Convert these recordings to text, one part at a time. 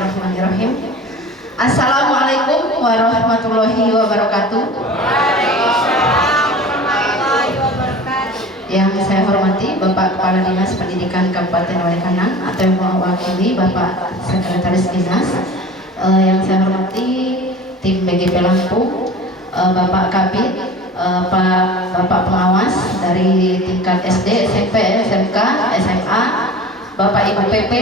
Bismillahirrahmanirrahim. Assalamualaikum warahmatullahi wabarakatuh. Yang saya hormati Bapak Kepala Dinas Pendidikan Kabupaten Walenganang atau yang mewakili Bapak Sekretaris Dinas, yang saya hormati tim BGP Lampung, Bapak Kabid, Bapak pengawas dari tingkat SD, SMP, SMK, SMA, Bapak Ibu PP,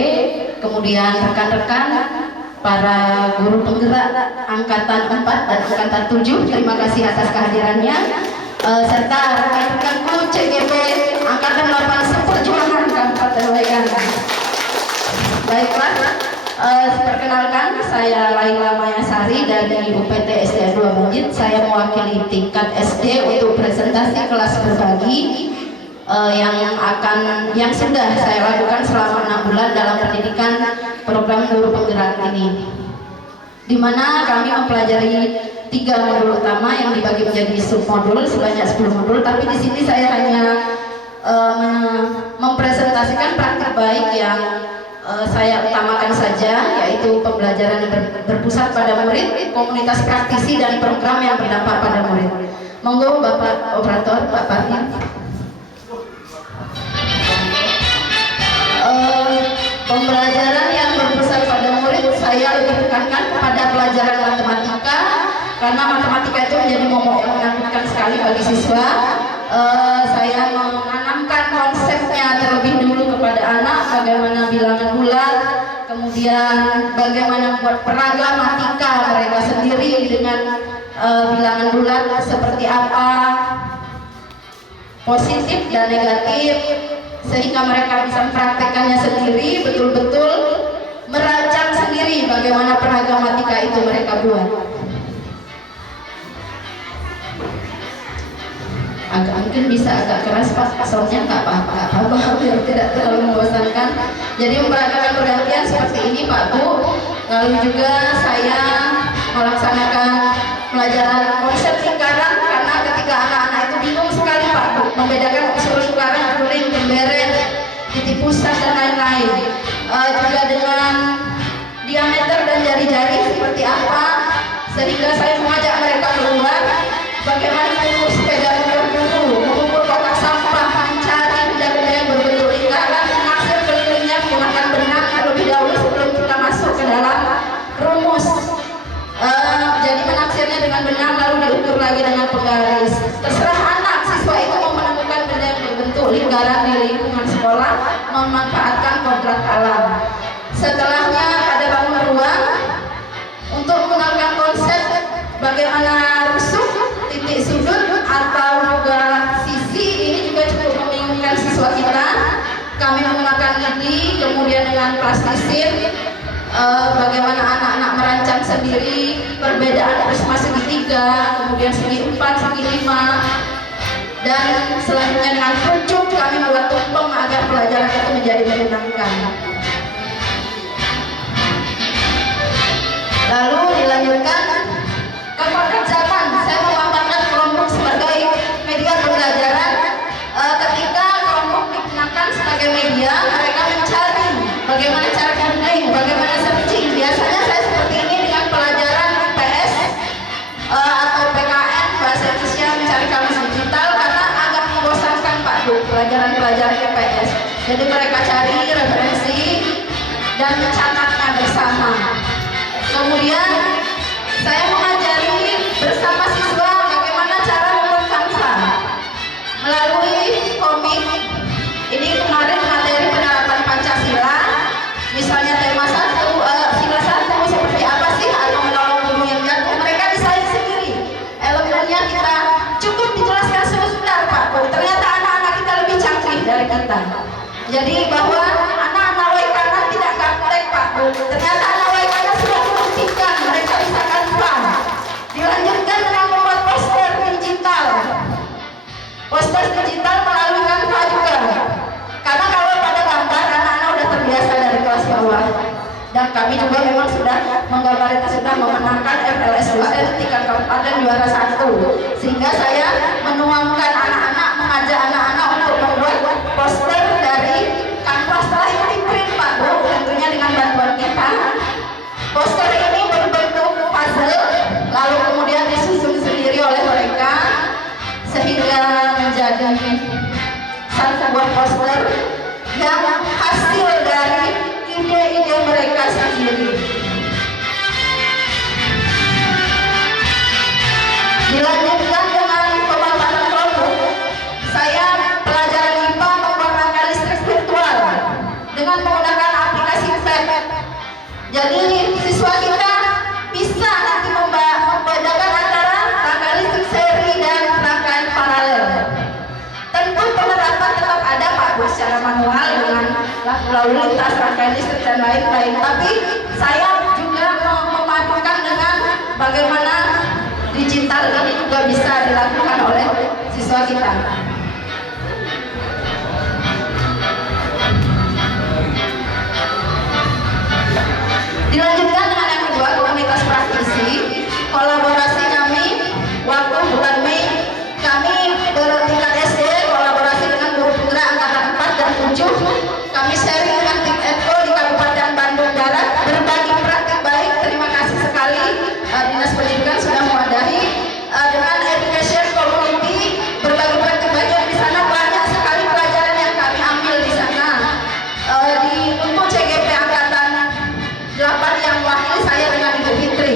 kemudian rekan-rekan para guru penggerak angkatan 4 dan angkatan 7, terima kasih atas kehadirannya, serta rekan-rekanku CGP angkatan 8 seperjuangan Kabupaten Walenganang. Baiklah, perkenalkan, saya Laila Mayasari dari UPT SD 2 Bukit. Saya mewakili tingkat SD untuk presentasi kelas berbagi yang sudah saya lakukan selama 6 bulan dalam pendidikan program guru penggerak ini, di mana kami mempelajari 3 modul utama yang dibagi menjadi submodul sebanyak 10 modul. Tapi di sini saya hanya mempresentasikan praktik baik yang saya utamakan saja, yaitu pembelajaran berpusat pada murid, komunitas praktisi, dan program yang berdampak pada murid. Monggo Bapak Operator, Pak Partin. Pembelajaran yang berpusat pada murid, saya lebih tekankan kepada pelajaran matematika, karena matematika itu menjadi momok yang menakutkan sekali bagi siswa. Saya menanamkan konsepnya terlebih dulu kepada anak, bagaimana bilangan bulat, kemudian bagaimana membuat pragmatika mereka sendiri dengan bilangan bulat seperti apa, positif dan negatif, sehingga mereka bisa mempraktekannya sendiri, betul-betul merancang sendiri bagaimana pragmatika itu mereka buat. Mungkin bisa agak keras Pak, soalnya nggak apa-apa biar tidak terlalu membosankan. Jadi memperhatikan pergantian seperti ini Pak Bu. Lalu juga saya melaksanakan pelajaran konsep lingkaran, karena ketika anak-anak itu bingung sekali Pak Bu membedakan unsur lingkaran, kuning, pemberet, titik pusat dan lain-lain. Juga dengan diameter dan jari-jari seperti apa, sehingga saya mengajak mereka keluar bagaimana mengukur sepeda motor dulu, mengukur kotak sampah, mencari benda-benda yang berbentuk lingkaran, menaksir kelilingnya menggunakan benang terlebih dahulu sebelum kita masuk ke dalam rumus. Jadi menaksirnya dengan benang lalu diukur lagi dengan penggaris. Terserah anak, siswa itu mau menemukan benda yang berbentuk lingkaran di lingkungan sekolah, memanfaatkan kodrat alam. Setelahnya ada bangun ruang untuk mengenalkan konsep bagaimana rusuk, titik sudut atau juga sisi. Ini juga cukup membingungkan siswa kita. Kami menggunakan lidi, kemudian dengan plastisir, bagaimana anak-anak merancang sendiri perbedaan prisma segitiga, kemudian segi 4, segi 5, dan selanjutnya dengan pucuk kami membuat tumpeng agar pelajaran itu menjadi menyenangkan. Lalu dilanjutkan ke pekerjaan. Saya mengembangkan kelompok sebagai media pembelajaran. Ketika kelompok digunakan sebagai media, mereka mencari bagaimana cara googling, bagaimana searching. Biasanya saya seperti ini dengan pelajaran IPS atau PKN bahasa Indonesia mencari kamus digital, karena agak membosankan Pak Bu pelajaran-pelajaran IPS. Jadi mereka cari referensi dan mencatatnya bersama. Kemudian saya mengajari bersama siswa bagaimana cara membuat kanvas melalui komik. Ini kemarin materi penerapan Pancasila, misalnya tema 1, sila 1 seperti apa sih, atau menolong guru yang jatuh, mereka desain sendiri. Elemennya kita cukup dijelaskan sebentar Pak Bu. Ternyata anak-anak kita lebih canggih dari kita. Jadi bahwa anak-anak Walenganang tidak gaptek Pak Bu. Ternyata anak Walenganang sudah membuktikan mereka bisa kanvas. Dilanjutkan dengan membuat poster digital. Poster digital melalui kanvas juga. Karena kalau pada gambar anak-anak sudah terbiasa dari kelas bawah. Dan kami juga memang sudah menggambar itu, sudah memenangkan FLS 2N tingkat kabupaten juara 1. Sehingga saya menuangkan anak-anak, mengajak anak-anak untuk membuat poster dari kanvas setelah itu di print Pak Bu, tentunya dengan bantuan kita. Poster ini berbentuk puzzle, lalu kemudian disusun sendiri oleh mereka sehingga menjadi satu buah poster yang hasil dari ide-ide mereka sendiri. Dilanjutkan dengan pemaparan kelompok. Saya pelajaran IPA mewarnakan listrik virtual dengan menggunakan aplikasi web. Jadi siswa kita bisa nanti membedakan antara rangkaian listrik seri dan rangkaian paralel. Tentu penerapan tetap ada Pak Bu secara manual dengan lalu lintas rangkaian listrik dan lain-lain. Tapi saya juga memadukan dengan bagaimana digital ini juga bisa dilakukan oleh siswa kita. Dilanjutkan dengan yang kedua, komunitas praktisi. Kolaborasi kami waktu bulan Mei, kami bertingkat SD kolaborasi dengan guru putra angkatan 4 dan 7. Kami sharing dengan tim EDCO di Kabupaten Bandung Barat, berbagi praktik baik. Terima kasih sekali Dinas Pendidikan sudah mewadahi dengan education community, berbagi praktik baik yang di sana banyak sekali pelajaran yang kami ambil di sana. Untuk CGP angkatan 8 yang wakil saya dengan Ibu Fitri.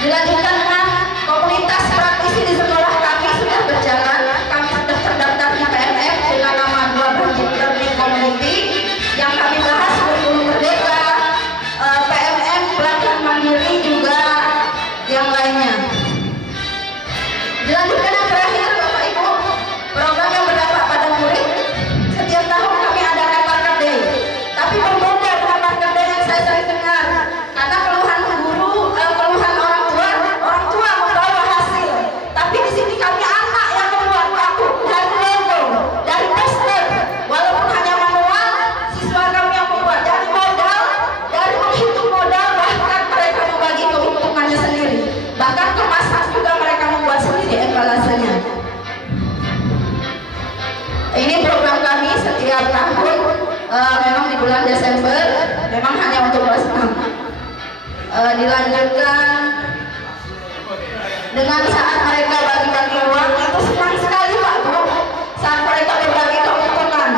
Dilanjutkan dengan komunitas praktisi di sekolah kami sudah berjalan. Kami sudah terdaftar di PMF dengan nama 2 Learning Community yang kami bahas kurikulum merdeka, PMM, pelatihan mandiri juga yang lainnya. Dilanjutkan yang terakhir Bapak Ibu, program yang berdampak pada murid. Setiap tahun kami adakan Market Day, tapi berbeda dengan Market Day yang saya sering dengar. Karena keluhan guru, keluhan orang tua membawa hasil. Tapi di sini kami anak yang membuat paku dari logo, dari poster. Walaupun hanya manual, siswa kami yang membuat dari modal, dari menghitung modal, bahkan mereka membagi keuntungannya sendiri. Bahkan kemasan juga mereka membuat sendiri embalasanya. Ini program kami setiap tahun, memang di bulan Desember, memang hanya untuk kelas 6. Dilanjutkan dengan saat mereka bagi-bagi uang, itu senang sekali Pak Bu. Saat mereka berbagi keuntungan,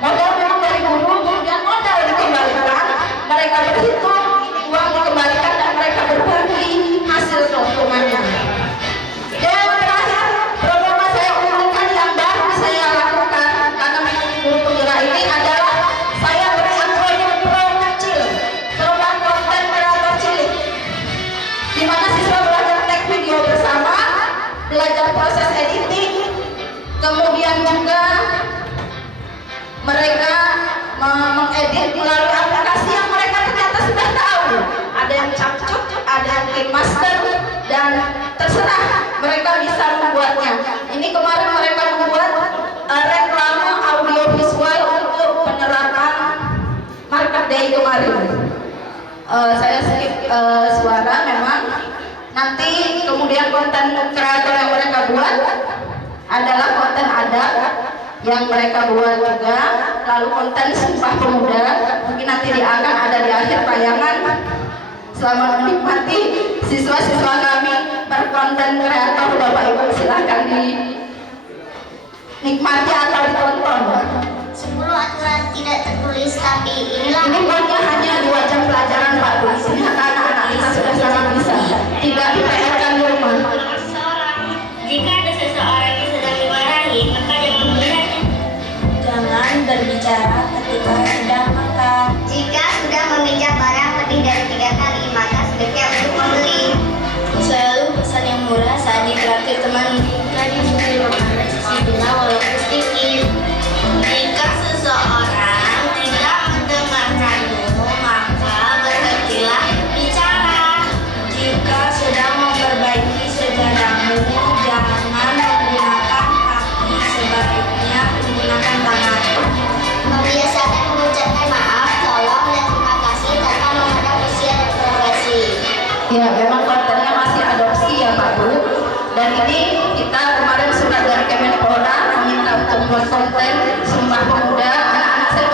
modal memang dari guru, kemudian modal dikembalikan, mereka berhitung, ini uang dikembalikan dan mereka berbagi hasil keuntungannya. Dan terakhir, program saya umumkan yang baru saya lakukan karena mengikuti guru penggerak ini adalah saya beri akronim PRO kecil, program konten kreator cilik, di mana siswa belajar tag video bersama, belajar proses editing, kemudian juga mereka mengedit melalui aplikasi yang mereka ternyata sudah tahu. Ada yang capcut, ada yang Game Master, dan terserah mereka bisa membuatnya. Ini kemarin mereka membuat reklame audio visual untuk penerapan Market Day kemarin. Saya skip suara memang. Nanti kemudian konten kreator yang mereka buat adalah konten adat yang mereka buat juga, lalu konten Sumpah Pemuda mungkin nanti akan ada di akhir tayangan. Selamat menikmati siswa-siswa kami berkonten kreator. Bapak Ibu silahkan dinikmati atau ditonton. 10 aturan tidak tertulis, tapi inilah Ini buatnya hanya 2 jam pelajaran Pak Bu. Di sini anak-anak kita sudah sangat bisa, tidak diPR-kan di rumah. jika ada seseorang yang sedang dimarahi, maka jangan melihatnya. Jangan berbicara ketika sedang makan. Jika sudah meminjam barang lebih dari 3 kali, maka sebaiknya untuk membeli. Selalu pesan yang murah saat ditraktir teman. Jika diberi makanan sisi bunga walaupun sedikit. Jika seseorang tidak mendengarkanmu, maka berhentilah bicara. Jika sedang memperbaiki sejadahmu, jangan menggunakan kaki, sebaiknya menggunakan tangan. Membiasakan mengucapkan maaf, tolong, dan terima kasih tanpa memandang usia dan profesi. Ya, memang kontennya masih adopsi ya Pak Bu. Dan ini kita kemarin surat dari Kemenpora meminta untuk membuat konten Sumpah Pemuda. Anak-anak saya